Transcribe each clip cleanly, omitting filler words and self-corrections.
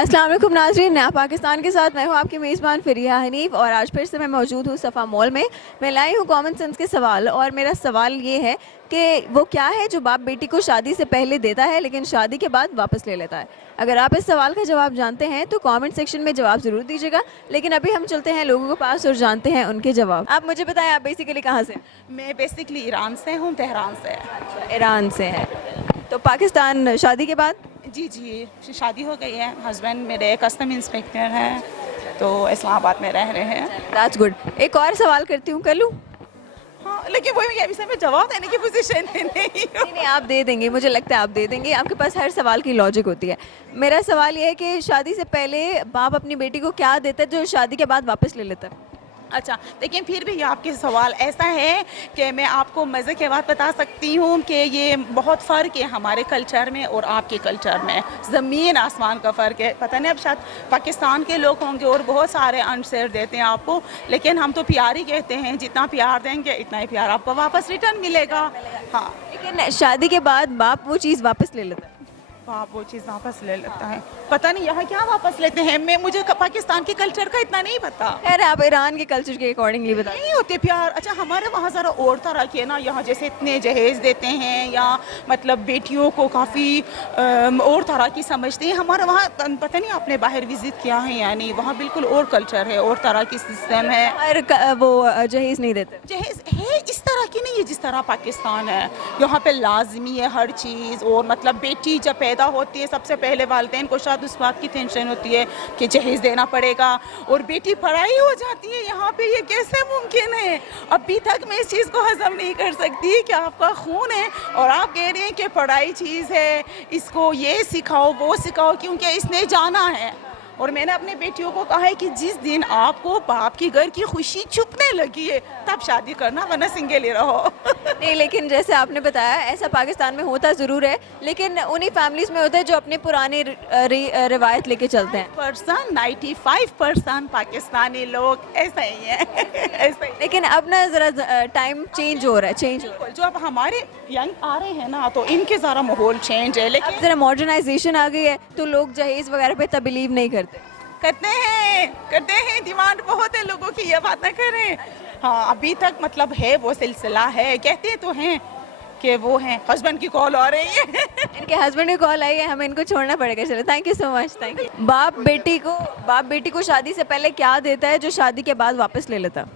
अस्सलाम वालेकुम नाज़रीन, नया पाकिस्तान के साथ मैं हूँ आपकी मेज़बान फ़रिया हनीफ और आज फिर से मैं मौजूद हूँ सफ़ा मॉल में। मैं लाई हूँ कॉमन सेंस के सवाल और मेरा सवाल ये है कि वो क्या है जो बाप बेटी को शादी से पहले देता है लेकिन शादी के बाद वापस ले लेता है। अगर आप इस सवाल का जवाब जानते हैं तो कमेंट सेक्शन में जवाब ज़रूर दीजिएगा, लेकिन अभी हम चलते हैं लोगों के पास और जानते हैं उनके जवाब। आप मुझे बताएं, आप बेसिकली कहाँ से? मैं बेसिकली ईरान से हूँ, तेहरान से। अच्छा, ईरान से है। तो पाकिस्तान शादी के बाद? जी, शादी हो गई है। हस्बैंड मेरे कस्टम इंस्पेक्टर हैं, तो इस्लामाबाद में रह रहे हैं। That's good. एक और सवाल करती हूँ, कर लूँ? हाँ, लेकिन वही अभी से मैं जवाब देने की पोजीशन में नहीं हूँ। नहीं नहीं, आप दे देंगे, मुझे लगता है आप दे देंगे। आपके पास हर सवाल की लॉजिक होती है। मेरा सवाल ये है कि शादी से पहले बाप अपनी बेटी को क्या देता है जो शादी के बाद वापस ले लेता है? अच्छा, लेकिन फिर भी आपके सवाल ऐसा है कि मैं आपको मज़े के बात बता सकती हूँ कि ये बहुत फ़र्क है हमारे कल्चर में और आपके कल्चर में। ज़मीन आसमान का फ़र्क है। पता नहीं अब शायद पाकिस्तान के लोग होंगे और बहुत सारे आंसर देते हैं आपको, लेकिन हम तो प्यार ही कहते हैं। जितना प्यार देंगे इतना ही प्यार आपको वापस रिटर्न मिलेगा। हाँ, लेकिन शादी के बाद बाप वो चीज़ वापस ले लेता है। आप वो चीज़ वापस ले लेता है। पता नहीं यहाँ क्या वापस लेते हैं। मुझे पाकिस्तान के कल्चर का इतना नहीं पता। खैर, आप ईरान के कल्चर के अकॉर्डिंगली बताइए। नहीं होते प्यार। अच्छा, हमारे वहाँ ज़रा और तरह के ना, यहाँ जैसे इतने जहेज देते हैं या मतलब बेटियों को काफ़ी और तरह की समझते हैं। हमारे वहाँ पता नहीं आपने बाहर विजिट किया है या नहीं, वहाँ बिल्कुल और कल्चर है और तरह की सिस्टम है। वो जहेज नहीं देते। जहेज है इस तरह की नहीं है जिस तरह पाकिस्तान है। यहाँ पे लाजमी है हर चीज़। और मतलब बेटी जब पैदा होती है सबसे पहले वालिदैन को शायद उस बात की टेंशन होती है कि जहेज देना पड़ेगा, और बेटी पढ़ाई हो जाती है। यहाँ पे ये कैसे मुमकिन है? अभी तक मैं इस चीज़ को हजम नहीं कर सकती कि आपका खून है और आप कह रहे हैं कि पढ़ाई चीज़ है, इसको ये सिखाओ वो सिखाओ, क्योंकि इसने जाना है। और मैंने अपने बेटियों को कहा है कि जिस दिन आपको बाप की घर की खुशी चुपने लगी है तब शादी करना, वरना सिंगल ही रहो। नहीं, लेकिन जैसे आपने बताया ऐसा पाकिस्तान में होता ज़रूर है, लेकिन उन्हीं फैमिलीज़ में होता है जो अपने पुरानी रिवायत लेके चलते हैं। 95% पाकिस्तानी लोग ऐसा ही है। ऐसा ही। लेकिन अब ना ज़रा टाइम चेंज हो रहा है, चेंज हो रहा है। जो अब हमारे यंग आ रहे हैं ना, तो इनके ज़रा माहौल चेंज है। अब लेकिन ज़रा मॉडर्नाइजेशन आ गई है तो लोग जहेज वगैरह पे तब बिलीव नहीं करते। करते हैं डिमांड बहुत है लोगों की, ये बात ना करें। हाँ, अभी तक मतलब है वो सिलसिला है, कहते तो हैं कि वो हैं। हस्बैंड की कॉल आ रही है। इनके हस्बैंड की कॉल आई है, हमें इनको छोड़ना पड़ेगा। चलो, thank you so much, thank you. बाप बेटी को शादी से पहले क्या देता है जो शादी के बाद वापस ले लेता?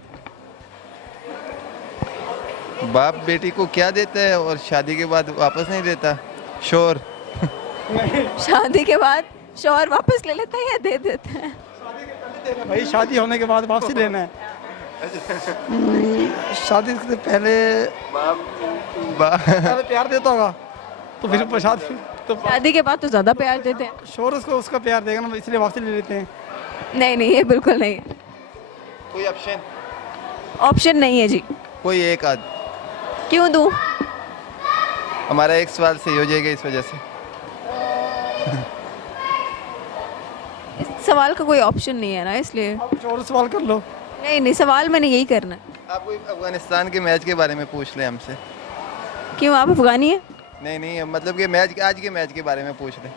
बाप बेटी को क्या देता है और शादी के बाद वापस नहीं देता? शोर। शादी के बाद शौहर वापस ले लेता है या दे देता है? भाई शादी होने के बाद वापसी लेना है। शादी से पहले पहले प्यार देता होगा तो फिर शादी तो शादी के बाद तो ज़्यादा प्यार देते हैं। शोर उसको उसका प्यार देगा ना, इसलिए वापसी ले लेते हैं। नहीं नहीं, ये बिल्कुल नहीं है। कोई ऑप्शन? ऑप्शन नहीं है जी। कोई एक आध? क्यों दूँ? हमारा एक सवाल सही हो जाएगा इस वजह से। इस सवाल का कोई ऑप्शन नहीं है ना, इसलिए। आप कुछ और सवाल कर लो। नहीं नहीं, सवाल मैंने यही करना है। आप कोई अफगानिस्तान के मैच के बारे में पूछ लें हमसे। क्यों, आप अफगानी हैं? नहीं, मतलब कि मैच, आज के मैच के बारे में पूछ लें।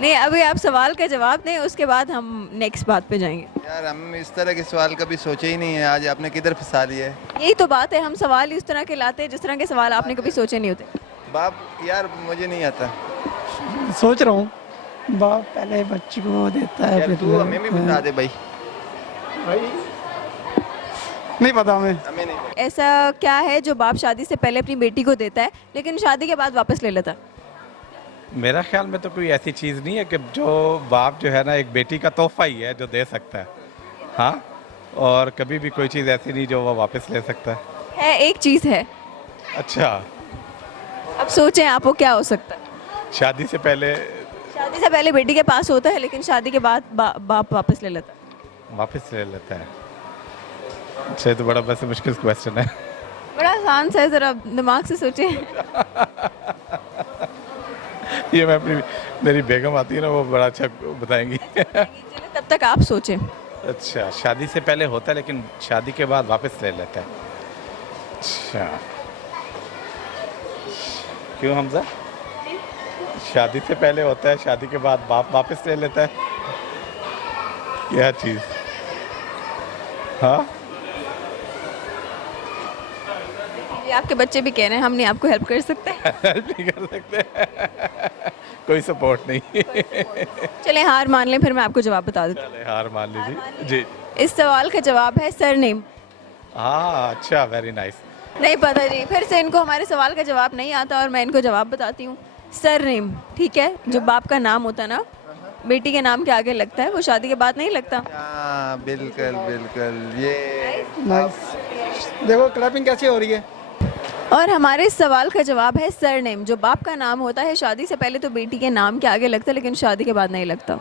नहीं, अभी आप सवाल का जवाब दें, उसके बाद हम नेक्स्ट बात पे जाएंगे। यार, हम इस तरह के सवाल कभी सोचे ही नहीं है, आज आपने किधर फंसा लिया है। यही तो बात है, हम सवाल ही उस तरह के लाते हैं जिस तरह के सवाल आपने कभी सोचे नहीं होते। बाप, यार मुझे नहीं आता। सोच रहा हूँ। बाप पहले बच्ची को देता है, यार तू हमें भी बता दे भाई। नहीं पता हमें। हमें नहीं पता। ऐसा क्या है जो बाप शादी से पहले अपनी बेटी को देता है लेकिन शादी के बाद वापस ले लेता है? मेरा ख्याल में तो कोई ऐसी चीज़ नहीं है कि जो बाप जो है ना एक बेटी का तोहफा ही है जो दे सकता है। हाँ, और कभी भी कोई चीज़ ऐसी नहीं जो वो वापस ले सकता है। एक चीज़ है। अच्छा, अब सोचें आप, वो क्या हो सकता है? शादी से पहले बेटी के पास होता है लेकिन शादी के बाद बाप वापस ले लेता है। वापस ले लेता है। अच्छा, ये तो बड़ा वैसे मुश्किल क्वेश्चन है। बड़ा आसान सा है, ज़रा दिमाग से सोचें। ये मैं अपनी मेरी बेगम आती है ना, वो बड़ा अच्छा बताएंगी। तब तक आप सोचें। अच्छा, शादी से पहले होता है लेकिन शादी के बाद वापस ले लेता है। अच्छा, क्यों हमजा? शादी से पहले होता है, शादी के बाद बाप वापस ले लेता है। क्या चीज़? हाँ, ये आपके बच्चे भी कह रहे हैं हम नहीं आपको हेल्प कर सकते। हेल्प नहीं कर सकते। कोई सपोर्ट नहीं। चले हार मान लें, फिर मैं आपको जवाब बता देती चले हार मान लीजिए जी। हूँ। इस सवाल का जवाब है सरनेम। हाँ, अच्छा, वेरी नाइस। नहीं पता जी, फिर से इनको हमारे सवाल का जवाब नहीं आता और मैं इनको जवाब बताती हूँ। सरनेम, ठीक है, जो बाप का नाम होता है ना, बेटी के नाम के आगे लगता है, वो शादी के बाद नहीं लगता। हाँ बिल्कुल बिल्कुल, ये नाइस। देखो क्लैपिंग कैसे हो रही है। और हमारे इस सवाल का जवाब है सरनेम, जो बाप का नाम होता है शादी से पहले तो बेटी के नाम के आगे लगता है लेकिन शादी के बाद नहीं लगता।